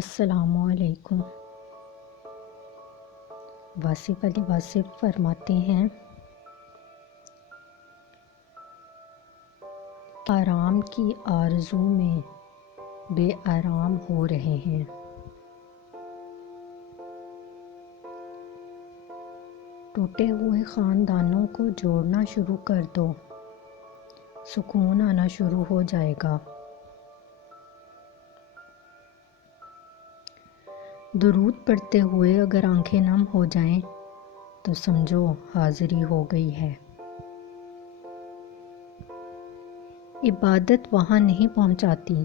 السلام علیکم۔ واصف علی واصف فرماتے ہیں، آرام کی آرزو میں بے آرام ہو رہے ہیں۔ ٹوٹے ہوئے خاندانوں کو جوڑنا شروع کر دو، سکون آنا شروع ہو جائے گا۔ درود پڑھتے ہوئے اگر آنکھیں نم ہو جائیں تو سمجھو حاضری ہو گئی ہے۔ عبادت وہاں نہیں پہنچاتی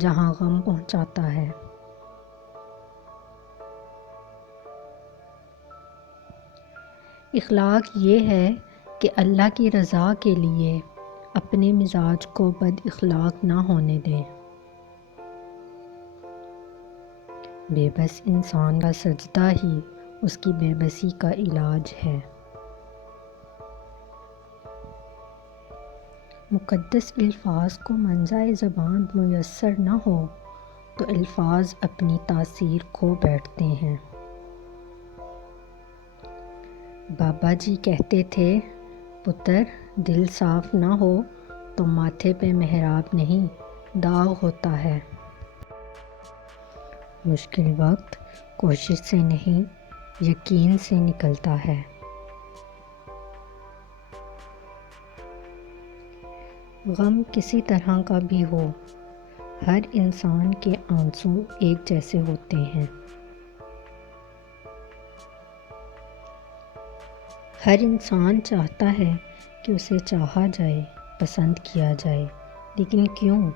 جہاں غم پہنچاتا ہے۔ اخلاق یہ ہے کہ اللہ کی رضا کے لیے اپنے مزاج کو بد اخلاق نہ ہونے دیں۔ بے بس انسان کا سجدہ ہی اس کی بے بسی کا علاج ہے۔ مقدس الفاظ کو منظائے زبان میسر نہ ہو تو الفاظ اپنی تاثیر کھو بیٹھتے ہیں۔ بابا جی کہتے تھے، پتر دل صاف نہ ہو تو ماتھے پہ محراب نہیں داغ ہوتا ہے۔ مشکل وقت کوشش سے نہیں یقین سے نکلتا ہے۔ غم کسی طرح کا بھی ہو، ہر انسان کے آنسو ایک جیسے ہوتے ہیں۔ ہر انسان چاہتا ہے کہ اسے چاہا جائے، پسند کیا جائے، لیکن کیوں؟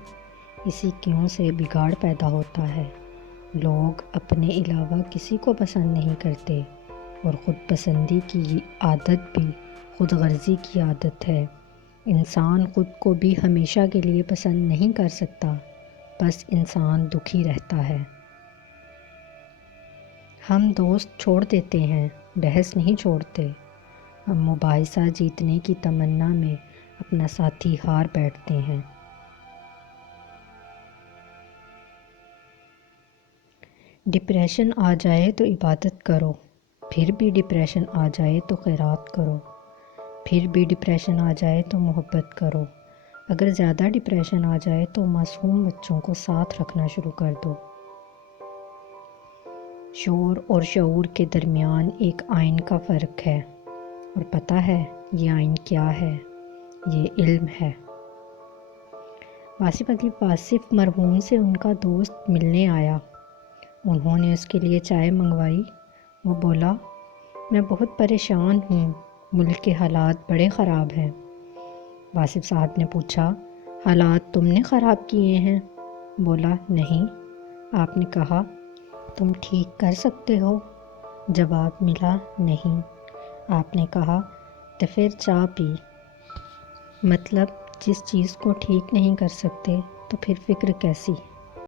اسی کیوں سے بگاڑ پیدا ہوتا ہے۔ لوگ اپنے علاوہ کسی کو پسند نہیں کرتے، اور خود پسندی کی عادت بھی خود غرضی کی عادت ہے۔ انسان خود کو بھی ہمیشہ کے لیے پسند نہیں کر سکتا، بس انسان دکھی رہتا ہے۔ ہم دوست چھوڑ دیتے ہیں، بحث نہیں چھوڑتے۔ ہم مباحثہ جیتنے کی تمنا میں اپنا ساتھی ہار بیٹھتے ہیں۔ ڈپریشن آ جائے تو عبادت کرو، پھر بھی ڈپریشن آ جائے تو خیرات کرو، پھر بھی ڈپریشن آ جائے تو محبت کرو۔ اگر زیادہ ڈپریشن آ جائے تو معصوم بچوں کو ساتھ رکھنا شروع کر دو۔ شعور اور شعور کے درمیان ایک آئین کا فرق ہے، اور پتہ ہے یہ آئین کیا ہے؟ یہ علم ہے۔ واصف علی واصف مرحوم سے ان کا دوست ملنے آیا۔ انہوں نے اس کے لیے چائے منگوائی۔ وہ بولا، میں بہت پریشان ہوں، ملک کے حالات بڑے خراب ہیں۔ واصف صاحب نے پوچھا، حالات تم نے خراب کیے ہیں؟ بولا، نہیں۔ آپ نے کہا، تم ٹھیک کر سکتے ہو؟ جواب ملا، نہیں۔ آپ نے کہا، تو پھر چائے پی۔ مطلب جس چیز کو ٹھیک نہیں کر سکتے تو پھر فکر کیسی؟